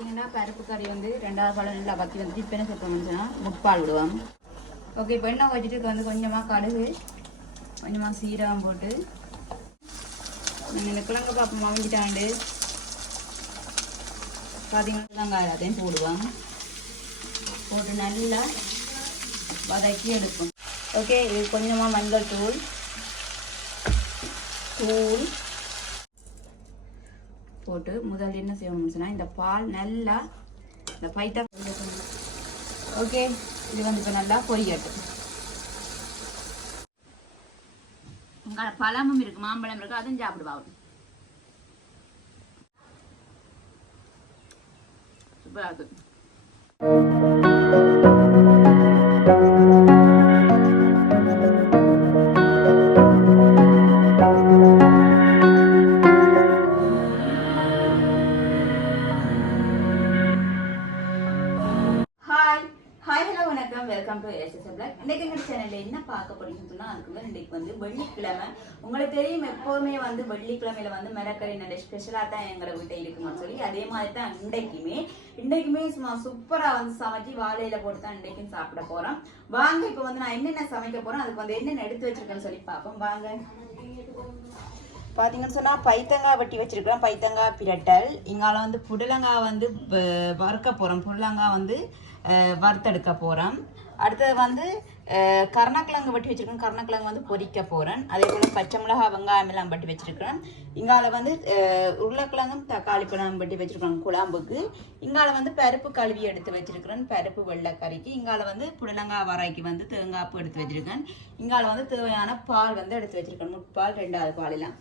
பார்த்தீங்கன்னா பருப்பு கறி வந்து 2வது பால் நல்லா வத்தி வந்து இப்போ என்ன சேர்ப்போம்னா முட்பால் விடுவோம். ஓகே, இப்போ எண்ணெய் வச்சுட்டு வந்து கொஞ்சமாக கடுகு, கொஞ்சமாக சீரகம் போட்டு இந்த கிழங்கு பாப்பம் வாங்கிட்டாண்டு பார்த்தீங்கன்னா அதையும் போடுவோம். போட்டு நல்லா வதக்கி எடுப்போம். ஓகே, இது கொஞ்சமாக மஞ்சள் தூள் போட்டு முதல்ல என்ன செய்யணும்னு சொன்னால் இந்த பால் நல்லா இந்த பைத்தா. ஓகே, இது வந்து இப்போ நல்லா பொரியட்டும். உங்கள் பழமும் இருக்குது, மாம்பழம் இருக்குது, அதுவும் சாப்பிடுவாங்க. சூப்பராக இருக்குது. Welcome to Ssavlog. இன்னைக்கு எங்க சேனல்ல என்ன பார்க்க போறீங்கன்னு சொன்னா அதுக்கு இன்னைக்கு வந்து வெள்ளிக்கிழமை. உங்களுக்கு தெரியும் எப்பவுமே வந்து வெள்ளிக்கிழமையில வந்து மிளகறி நல்ல ஸ்பெஷலா தான் எங்க வீட்டை இருக்குன்னு சொல்லி அதே மாதிரி தான் இன்றைக்குமே சும்மா சூப்பரா வந்து சமைச்சு வாழையில போட்டு தான் இன்றைக்கும் சாப்பிட போறோம். வாங்க இப்போ வந்து நான் என்னென்ன சமைக்க போறேன், அதுக்கு வந்து என்னென்ன எடுத்து வச்சிருக்கேன்னு சொல்லி பார்ப்போம். வாங்க. பார்த்தீங்கன்னு சொன்னால் பைத்தங்காய் வெட்டி வச்சிருக்கிறோம், பைத்தங்காய் பிரட்டல். இங்கால வந்து புடலங்காய் வந்து வறுக்க போகிறோம், புடலங்காய் வந்து வறுத்தெடுக்க போகிறோம். அடுத்தது வந்து கருணக்கிழங்கு வெட்டி வச்சிருக்கேன், கருணக்கிழங்கு வந்து பொரிக்க போகிறேன். அதே போல் பச்சை மிளகாய் வெங்காயம் எல்லாம் வெட்டி வச்சிருக்கிறேன். இங்கால வந்து உருளைக்கிழங்கும் தக்காளி பழம் வெட்டி வச்சிருக்கிறேன் குழம்புக்கு. இங்கால வந்து பருப்பு கழுவி எடுத்து வச்சிருக்கிறேன், பருப்பு வெள்ளைக்கறிக்கு. இங்கால வந்து புடலங்காய் வரைக்கு வந்து தேங்காய்ப்பு எடுத்து வச்சிருக்கேன். இங்கால வந்து தேவையான பால் வந்து எடுத்து வச்சிருக்கேன், முட்பால் 2வது பால் எல்லாம்.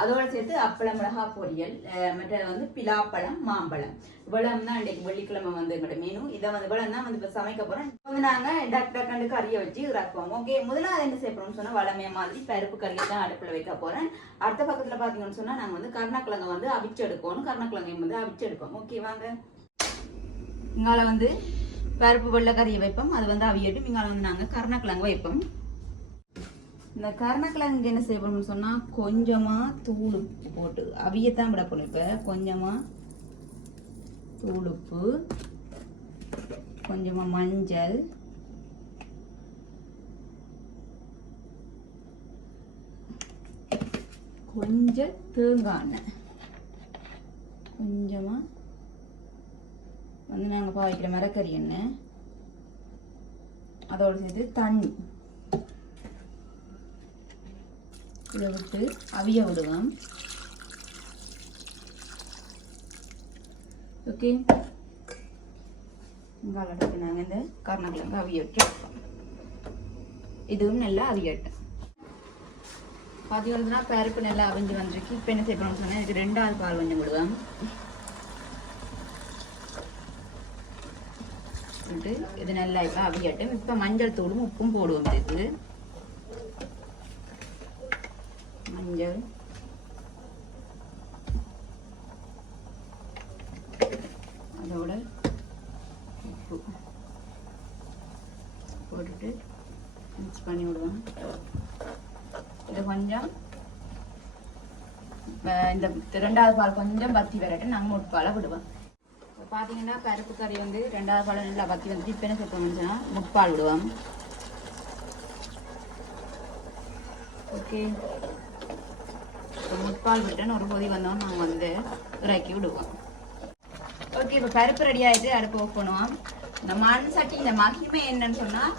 அதோட சேர்த்து அப்பளம் மிளகாய் பொரியல், மற்றது வந்து பிலாப்பழம் மாம்பழம். இவ்வளவு தான் இன்றைக்கு வெள்ளிக்கிழமை வந்து எங்களோட மெனு. இதை வந்து இவ்வளவு தான் வந்து இப்போ சமைக்க போறோம். வந்து நாங்கள் டக்கு கறியை வச்சு இறக்குவோம். ஓகே, முதல்ல என்ன செய்யறோம்னு சொன்னா வளமைய மாதிரி பருப்பு கறியை தான் அடுப்பில் வைக்க போறேன். அடுத்த பக்கத்துல பாத்தீங்கன்னு சொன்னா நாங்கள் வந்து கருணக்கிழங்கை வந்து அவிச்சு எடுக்கணும், கருணக்கிழங்கையும் வந்து அவிச்சு எடுப்போம். ஓகே வாங்க. இங்கால வந்து பருப்பு வெள்ளை கறியை வைப்போம், அது வந்து அவியட்டும். இங்கால வந்து நாங்கள் கருணக்கிழங்கு வைப்போம். இந்த கருணக்கிழங்கு என்ன செய்யணும்னு சொன்னா கொஞ்சமா தூள் உப்பு போட்டு அவியத்தான் விட போறோம். இப்ப கொஞ்சமா தூள் உப்பு, கொஞ்சமா மஞ்சள், கொஞ்சம் தேங்காய் எண்ணெய், கொஞ்சமா வந்து நாங்கள் பாவிக்கிற மரக்கறி எண்ணெய், அதோடு சேர்த்து தண்ணி இதை விட்டு அவிய விடுவோம். ஓகே, இங்கால அடுத்து நாங்கள் இந்த கருணக்கிழங்கு அவிய வைக்கிறோம். இதுவும் நல்லா அவியட்டும். பார்த்தீங்கன்னா பருப்பு நல்லா அவிஞ்சு வந்துருக்கு. இப்போ என்ன செய்யணும்னு சொன்னால் இதுக்கு 2வது பால் கொஞ்சம் விடுவோம். இது நல்லா இப்போ அவியட்டும். இப்போ மஞ்சள் தூளும் உப்பும் போடுவோம். இதுக்கு மஞ்சள், அதோட உப்பு போட்டுட்டு மிக்ஸ் பண்ணி விடுவோம். இது கொஞ்சம் இந்த 2வது பால் கொஞ்சம் வத்தி வரட்டும், நாங்கள் முட்பாலை விடுவோம். இப்போ பார்த்தீங்கன்னா பருப்பு கறி வந்து 2வது பால் நல்லா வத்தி வந்துட்டு இப்போ என்ன சேர்ப்போம்னா முட்பால் விடுவோம். ஓகே, இப்போ முட்பால் விட்டுன்னு ஒரு கொதி வந்தோம் நாங்கள் வந்து இறக்கி விடுவோம். ஓகே, இப்போ பருப்பு ரெடி ஆகிட்டு அடுப்பு ஆஃப் பண்ணுவோம். இந்த மண் சட்டி இந்த மகிமை என்னன்னு சொன்னால்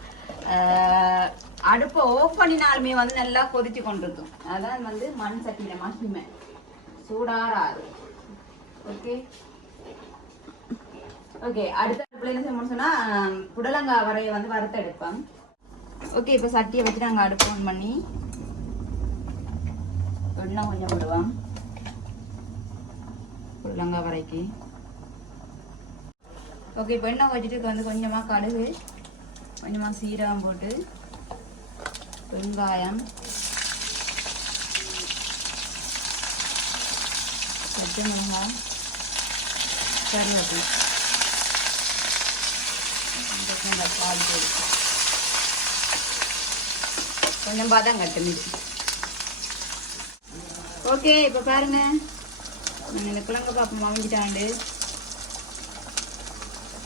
அடுப்பை ஆஃப் பண்ணினாலுமே வந்து நல்லா கொதிச்சு கொண்டிருக்கும். அதான் வந்து மண் சட்டியில மகிமை, சூடாராது. ஓகே ஓகே, அடுத்த அடுப்புல என்ன செய்யணும்னு சொன்னா புடலங்காய் வரைய வந்து வறுத்து எடுப்போம். ஓகே, இப்போ சட்டியை வச்சு நாங்கள் அடுப்பு ஆன் பண்ணி எண்ணெய் கொஞ்சம் விடுவோம் புடலங்காய் வரைக்கு. ஓகே, இப்போ எண்ணெய் வச்சுட்டு வந்து கொஞ்சமாக கடுகு, கொஞ்சமாக சீரகம் போட்டு வெங்காயம், பச்சை மிளகாய், கருவேப்பிலை, பால் போடு கொஞ்சம் பாதாம் கட்டுது. ஓகே, இப்போ பாருங்க நான் இந்த கிழங்கு பாப்பம் வாங்கிட்டாண்டு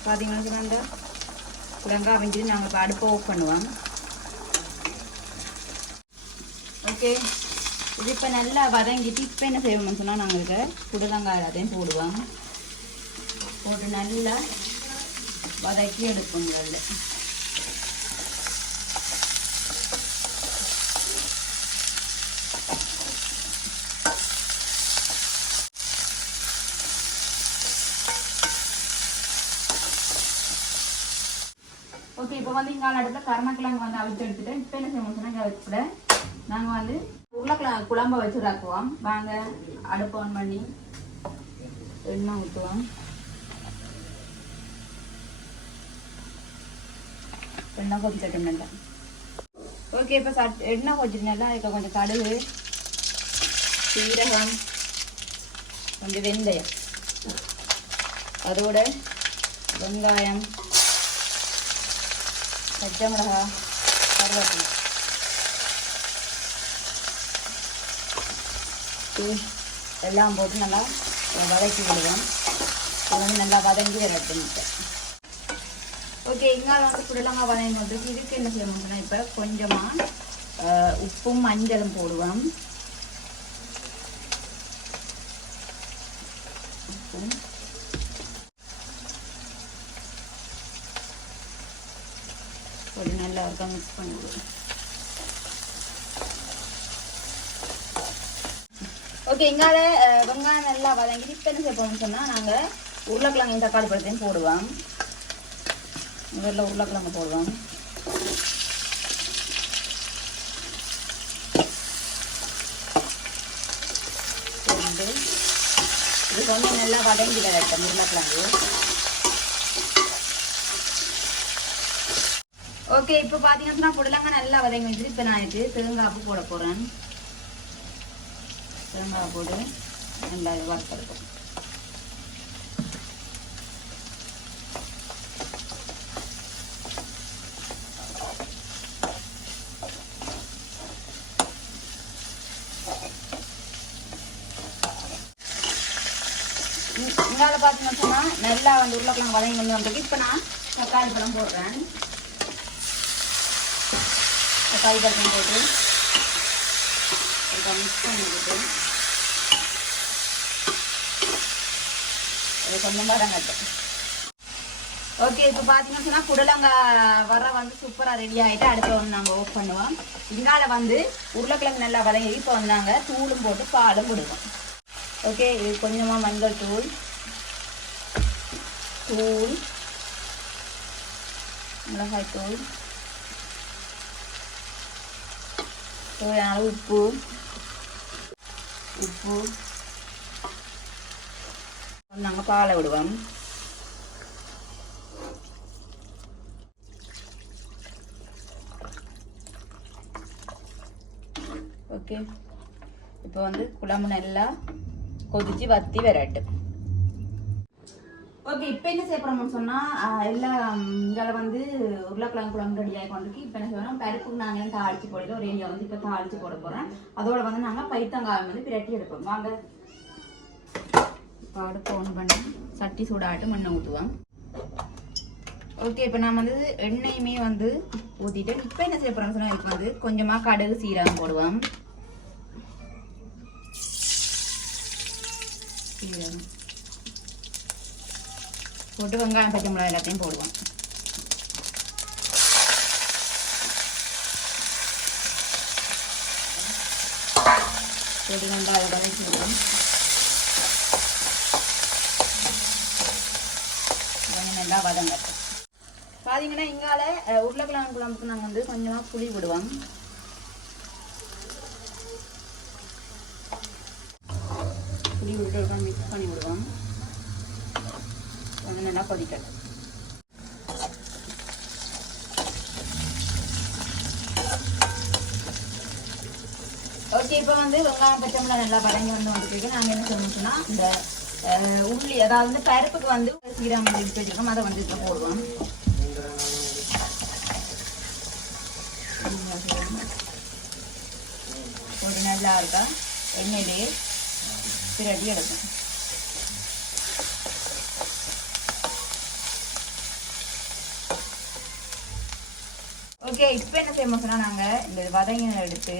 பார்த்தீங்கன்னா அந்த புடலங்காய் வெஞ்சிட்டு நாங்கள் இப்போ அடுப்பை ஆஃப் பண்ணுவோம். ஓகே, இது இப்போ நல்லா வதங்கிட்டு இப்போ என்ன செய்வோம்னு சொன்னால் நாங்கள் இருக்க புடலங்காய் எல்லாத்தையும் போடுவோம். போட்டு நல்லா வதக்கி எடுப்போங்க. ஓகே, இப்போ வந்து இங்கே அடுத்த கருணக்கிழங்கு வந்து அவிச்சு எடுத்துட்டேன். இப்போ என்ன செய்யணும் சொன்னால் இங்கே வச்சுட நாங்கள் வந்து உருளைக்கிழங்கு குழம்பை வச்சு தாக்குவோம். வாங்க அடுப்பு ஆன் பண்ணி எண்ணெய் ஊற்றுவோம். எண்ணெய் கொதிக்கட்டும். ஓகே, இப்போ எண்ணெய் கொதிச்சிட்டுனால அதுக்கு கொஞ்சம் கடுகு, சீரகம், கொஞ்சம் வெந்தயம், அதோட வெங்காயம், பச்சை மிளகாய், கருவேப்பிலை எல்லாம் போட்டு நல்லா வதக்கி விடுவோம். இது வந்து நல்லா வதங்கி வரட்டுன்ட்டு. ஓகே, இங்கால வந்து புடலங்காய் வதங்கி வந்துருக்கு. இதுக்கு என்ன செய்யணும்னா இப்போ கொஞ்சமாக உப்பும் மஞ்சளும் போடுவோம். உப்பும் ஒரு நல்லா இருக்கா மிக்ஸ் பண்ணிவிடுவோம். ஓகே, இங்கால வெங்காயம் நல்லா வதங்கிட்டு இப்போ என்ன செய்ய போகணும்னு சொன்னால் நாங்கள் உருளைக்கிழங்கு தக்காளி பழத்தையும் போடுவோம். முதல்ல உருளைக்கிழங்கு போடுவோம். இது கொஞ்சம் நல்லா வதங்கி வரட்டும் உருளைக்கிழங்கு. ஓகே, இப்போ பார்த்தீங்கன்னா புடலங்காய் நல்லா வதங்கி வச்சுட்டு இப்போ நான் இதுக்கு தேங்காய் போட போகிறேன். தேங்காய் போட்டு நல்லா வறுத்தெடுப்போம். இங்கால பார்த்தீங்கன்னு சொன்னால் நல்லா வந்து உருளைக்கிழங்கு வதங்கி வந்து வந்துருக்கு. இப்போ நான் தக்காளி பழம் போடுறேன். தக்காளி பழம் போட்டு மிக்ஸ் பண்ணிக்கிட்டு அது கொஞ்சம் வதங்கட்டும். ஓகே, இப்போ பார்த்தீங்கன்னு சொன்னால் புடலங்காய் வர வந்து சூப்பராக ரெடி ஆகிட்டு அடுத்த வந்து நாங்கள் ஆஃப் பண்ணுவோம். இங்கால வந்து உருளைக்கிழங்கு நல்லா வதங்கி இப்போ வந்து நாங்கள் தூளும் போட்டு பாலும் போடுவோம். ஓகே, இது கொஞ்சமாக மஞ்சள் தூள், மிளகாய் தூள், தேவையான உப்பு நாங்கள் பாலை விடுவோம். ஓகே, இப்போ வந்து குழம்பு நல்லா கொதிச்சு வத்தி வரட்டும். ஓகே, இப்போ என்ன செய்ய போகிறோம்னு சொன்னால் எல்லாம் இதில் வந்து உருளைக்கிழங்கு குழம்பு ரெடியாகி கொண்டிருக்கு. இப்போ என்ன செய்யணும், பருப்புக்கு நாங்கள் தாளித்து போடுறோம். ஒரு ஏரியா வந்து இப்போ தாளித்து போட போகிறேன். அதோட வந்து நாங்கள் பைத்தங்காய் வந்து பிரட்டி எடுப்போம். வாங்க இப்போ அடுப்பு ஆன் பண்ணி சட்டி சூடாட்டு மண்ணை ஊற்றுவோம். ஓகே, இப்போ நான் வந்து எண்ணெயுமே வந்து ஊற்றிட்டு இப்போ என்ன செய்ய போகிறோம்னு சொன்னால் இதுக்கு வந்து கொஞ்சமாக கடுகு சீரகம் போடுவோம். சீரகம் போட்டு வெங்காயம் பச்சை மிளகாய் எல்லாத்தையும் போடுவோம். போட்டு நல்லா அதை வதக்கிடுவோம். நல்லா வதங்கட்டும். பார்த்தீங்கன்னா இங்கால உருளைக்கிழங்கு குழம்புக்கு நாங்கள் வந்து கொஞ்சமாக புளி விடுவோம். புளி விட்டு மிக்ஸ் பண்ணி விடுவோம். கொஞ்சம் நல்லா கொதிக்கட்டும். ஓகே, இப்போ வந்து வெங்காயம் பச்சை மிளகாய் நல்லா வதங்கி வந்துருக்கு. நாங்கள் என்ன சொல்லணும்னா இந்த உள்ளி அதாவது பருப்புக்கு வந்து சீரகம் எடுத்து வச்சுருக்கோம். அதை வந்து இதில் போடுவோம். போட்டு நல்லா இருக்கா எண்ணெயிலே பிரட்டி எடுக்கும். ஓகே, இப்போ என்ன செய்யணும் சொன்னால் நாங்கள் இந்த வதங்கின எடுத்து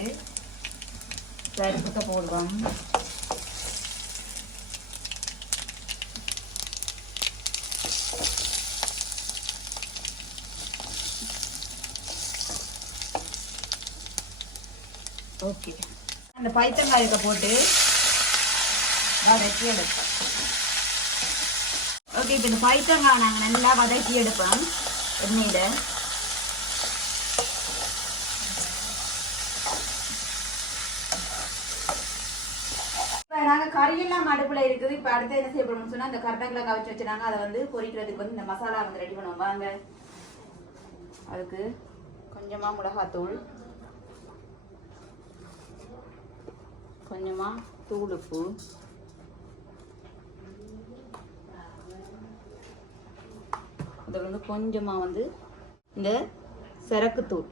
பருப்புக்க போடுவோம். ஓகே, அந்த பைத்தங்காய்க்க போட்டு வதக்கி எடுப்போம். ஓகே, இப்போ இந்த பைத்தங்காய் நாங்கள் நல்லா வதக்கி எடுப்போம் எண்ணெயில். இப்போ நாங்கள் கறியெல்லாம் அடுப்பில் இருக்குது. இப்போ அடுத்து என்ன செய்ய போகிறோம்னு சொன்னால் அந்த கருணக்கிழங்காய் கவிச்சு வச்சுனாங்க, அதை வந்து பொரிக்கிறதுக்கு வந்து இந்த மசாலா வந்து ரெடி பண்ணுவோம். வாங்க, அதுக்கு கொஞ்சமாக மிளகாத்தூள், கொஞ்சமாக தூள் உப்பு, அதில் வந்து கொஞ்சமாக வந்து இந்த சரக்குத்தூள்.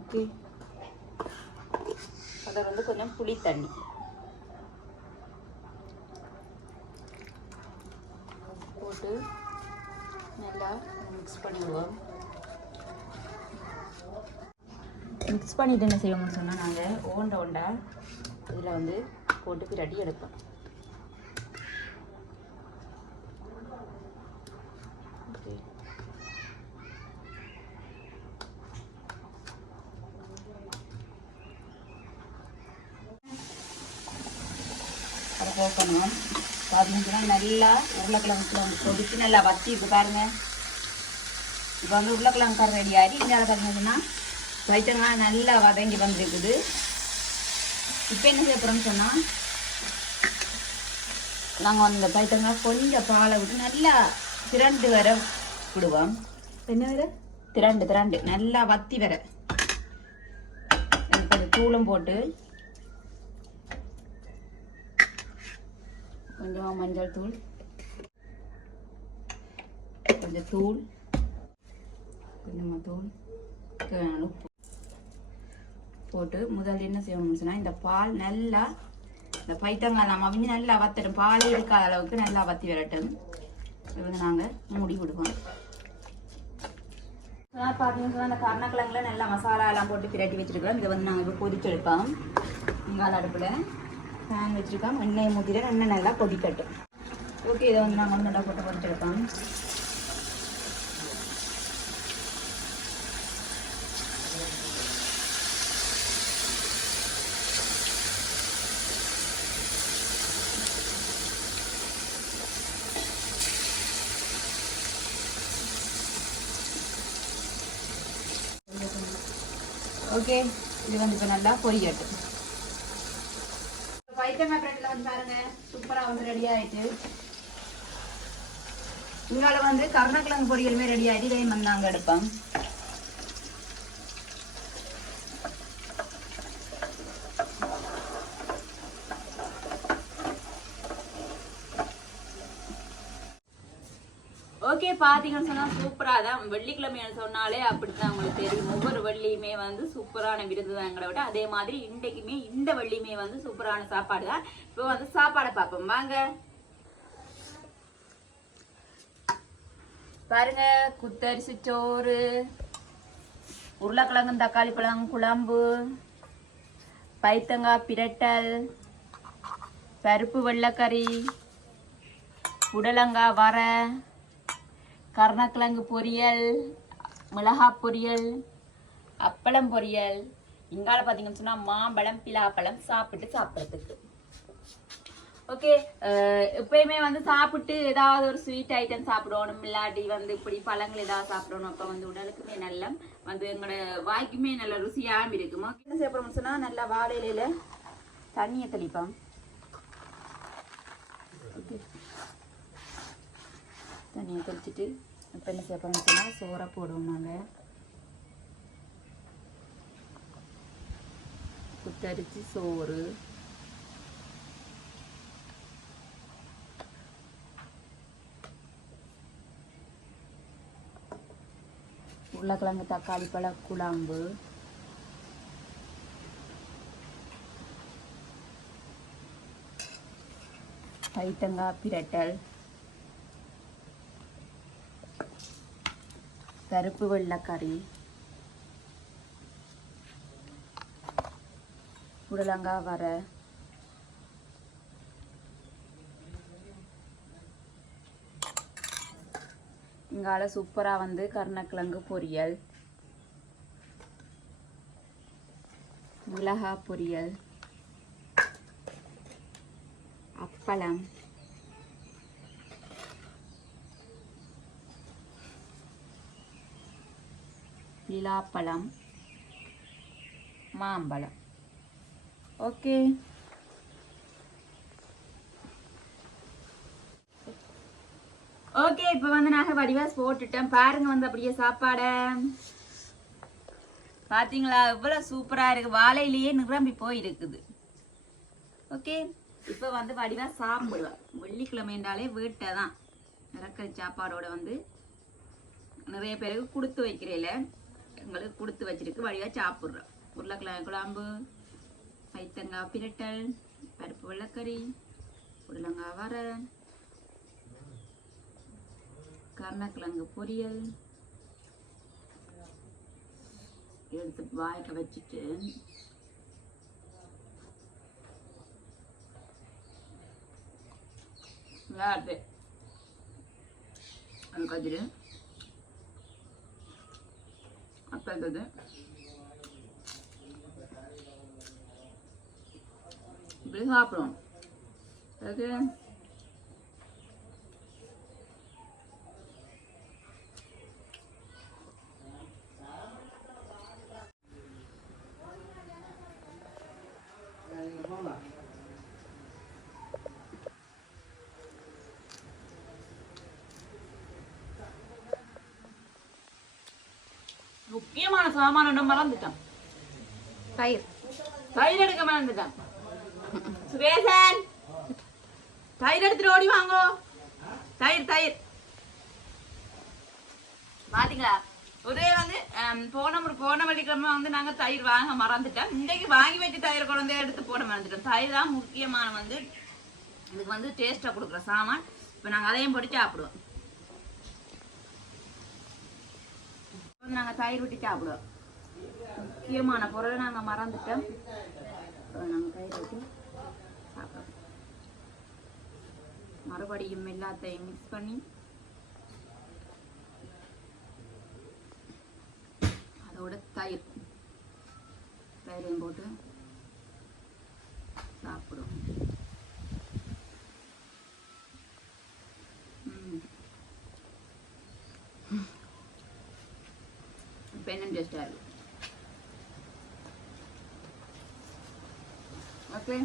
ஓகே, அதில் வந்து கொஞ்சம் புளி தண்ணி போட்டு நல்லா மிக்ஸ் பண்ணிவிடுவோம். மிக்ஸ் பண்ணிவிட்டு என்ன செய்வோம்னு சொன்னால் நாங்கள் ஒண்டா இதில் வந்து போட்டு பிரட்டி எடுப்போம். ஓகே, அதை போக்கணும். பார்த்தீங்கன்னா நல்லா உருளைக்கிழங்கு கொதிச்சு நல்லா வத்தி இருக்கு பாருங்க. இப்போ வந்து உருளைக்கிழங்கு கரை ரெடி ஆகி இந்த பார்த்தீங்கன்னா பைத்தங்காய் நல்லா வதங்கி வந்துருக்குது. இப்போ என்ன செய்ய போகிறோம்னு சொன்னால் நாங்கள் அந்த பைத்தங்காய் கொஞ்சம் பாலை விட்டு நல்லா திரண்டு வர விடுவோம். என்ன வர திரண்டு நல்லா வத்தி வர கொஞ்சம் தூளும் போட்டு கொஞ்சம் மஞ்சள் தூள், கொஞ்சம் தூள், கொஞ்சமாக தூள், உப்பு போட்டு முதல்ல என்ன செய்யணும்னு சொன்னால் இந்த பால் நல்லா இந்த பைத்தங்காய் நம்ம வந்து நல்லா வத்தட்டும். பால் இருக்காத அளவுக்கு நல்லா வத்தி வரட்டும். இது வந்து நாங்கள் மூடி விடுவோம். பார்த்தீங்கன்னு சொன்னால் அந்த கருணக்கிழங்குல நல்லா மசாலா எல்லாம் போட்டு பிரட்டி வச்சுருக்கோம். இதை வந்து நாங்கள் இப்போ கொதிச்சு எடுப்போம். இங்கால அடுப்பில் பேன் வச்சுருக்கோம். எண்ணெய் ஊற்றிட்டு எண்ணெய் நல்லா கொதிக்கட்டும். ஓகே, இதை வந்து நாங்கள் வந்து நல்லா போட்டு கொதிச்சு எடுப்போம். ஓகே, இது வந்து இப்போ நல்லா பொரியட்டும். பைத்தங்காய் பிரெட்டில் வந்து பாருங்க சூப்பராக வந்து ரெடி ஆகிட்டு. இங்கால வந்து கருணக்கிழங்கு பொரியலுமே ரெடி ஆகிட்டு. இதையும் வந்து நாங்கள் எடுப்போம். ஓகே, பார்த்தீங்கன்னு சொன்னால் சூப்பராக தான். வெள்ளிக்கிழமைன்னு சொன்னாலே அப்படித்தான் உங்களுக்கு தெரியும். ஒவ்வொரு வெள்ளியுமே வந்து சூப்பரான விருந்து தான் எங்களை விட. அதே மாதிரி இன்றைக்குமே இந்த வெள்ளியுமே வந்து சூப்பரான சாப்பாடு தான். இப்போ வந்து சாப்பாடை பார்ப்போம் வாங்க. பாருங்க, குத்தரிசி சோறு, உருளைக்கிழங்கு தக்காளி பழம் குழம்பு, பைத்தங்காய் பிரட்டல், பருப்பு வெள்ளைக்கறி, புடலங்காய் வரை, கருணக்கிழங்கு பொரியல், மிளகாய் பொரியல், அப்பளம் பொரியல். இங்கால பார்த்தீங்கன்னு சொன்னால் மாம்பழம் பிலாப்பழம் சாப்பிட்றதுக்கு. ஓகே, எப்பயுமே வந்து சாப்பிட்டு ஏதாவது ஒரு ஸ்வீட் ஐட்டம் சாப்பிடணும், இல்லாட்டி வந்து இப்படி பழங்கள் ஏதாவது சாப்பிடணும். அப்போ வந்து உடலுக்குமே நல்ல வந்து எங்களோட வாய்க்குமே நல்ல ருசியாகவும் இருக்குமா. என்ன செய்யப்படும்னு சொன்னால் நல்லா வாழை இலையில தண்ணியை தெளிப்போம். ஓகே, தண்ணியை தெளிச்சுட்டு இப்போ என்ன செய்யப்படும்னு சொன்னால் சோறை போடுவோம். நாங்கள் குத்தரிசி சோறு, உருளைக்கிழங்கு தக்காளி பழ குழம்பு, பைத்தங்காய் பிரட்டல், பருப்பு வெள்ளைக்கறி, புடலங்காய் வரை, இங்கால சூப்பராக வந்து கருணக்கிழங்கு பொரியல், மிளகாய் பொரியல், அப்பளம், பலாப்பழம், மாம்பழம். Okay, okay. இப்போ வந்து நாங்கள் வடிவாஸ் போட்டுட்டோம். பாருங்க வந்து அப்படியே சாப்பாடை பார்த்தீங்களா, எவ்வளோ சூப்பராக இருக்குது. வாழையிலேயே நிரம்பி போய் இருக்குது. ஓகே, இப்போ வந்து வடிவாக சாப்பிடுவேன். வெள்ளிக்கிழமைன்றாலே வீட்டை தான் நிறக்கறி சாப்பாடோட வந்து நிறைய பேருக்கு கொடுத்து வைக்கிறேல, எங்களுக்கு கொடுத்து வச்சிருக்கு. வடிவாக சாப்பிட்றோம். உருளைக்கிழங்கு குழம்பு, பைத்தங்காய் பிரட்டல், பருப்பு வெள்ளைக்கறி, புடலங்காய் வரை, கருணக்கிழங்கு பொரியல் எடுத்து வாய்க்க வச்சுட்டு அது கதிரு அப்பது இப்படி சாப்பிடுவோம். அது முக்கியமான சாமான மறந்துட்டான். தயிர் எடுக்க மறந்துட்டான். சுரேசன், தயிர் எடுத்துட்டு ஓடி வாங்கோ. தயிர் பாத்தீங்களா, ஒரே வந்து போன வெள்ளிக்கிழமை வந்து நாங்க தயிர் வாங்க மறந்துட்டோம். இன்றைக்கு வாங்கி வச்சு தயிர் குழந்தைய எடுத்து போட மறந்துட்டோம். தயிர் தான் முக்கியமான வந்து இதுக்கு வந்து டேஸ்டா கொடுக்குற சாமான். இப்ப நாங்க அதையும் போட்டு சாப்பிடுவோம். நாங்க தயிர் விட்டு சாப்பிடுவோம். முக்கியமான பொருளை நாங்க மறந்துட்டோம். நாங்க தயிர் விட்டு சாப்பிடுவோம். மறுபடியும் எல்லாத்தையும் மிக்ஸ் பண்ணி அதோட தயிரையும் போட்டு சாப்பிடுவோம். பெண்ணும் டேஸ்டா இருக்கு. ஓகே,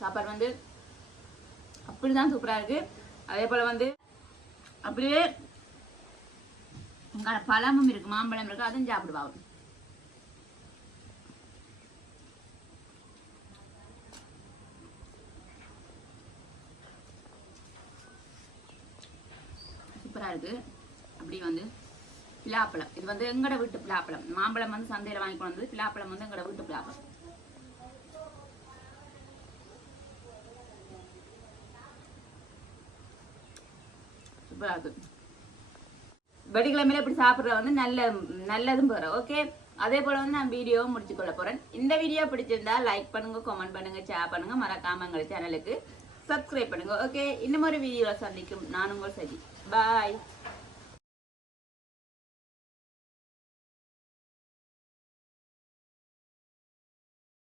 சாப்பாடு வந்து அப்படிதான் சூப்பரா இருக்கு. அதே போல வந்து அப்படியே உங்களோட பழமும் இருக்கு, மாம்பழம் இருக்கு, அதுவும் சாப்பிடுவாங்க. சூப்பரா இருக்கு. அப்படி வந்து பிலாப்பழம், இது வந்து எங்கட வீட்டு பிலாப்பழம். மாம்பழம் வந்து சந்தையில வாங்கி கொண்டு வந்து, பிலாப்பழம் வந்து எங்கட வீட்டு பிலாப்பழம். சூப்பரா இருக்கு. வெள்ளிக்கிழமையில இப்படி சாப்பிட்ற வந்து நல்லதும் போறேன். ஓகே, அதே போல வந்து நான் வீடியோவும் முடிச்சு கொள்ள போறேன். இந்த வீடியோ பிடிச்சிருந்தா லைக் பண்ணுங்க, கமெண்ட் பண்ணுங்க, ஷேர் பண்ணுங்க, மறக்காம எங்கள் சேனலுக்கு சப்ஸ்கிரைப் பண்ணுங்க. ஓகே, இன்னும் ஒரு வீடியோல சந்திக்கும். நான் உங்கள் சஜி. பாய்.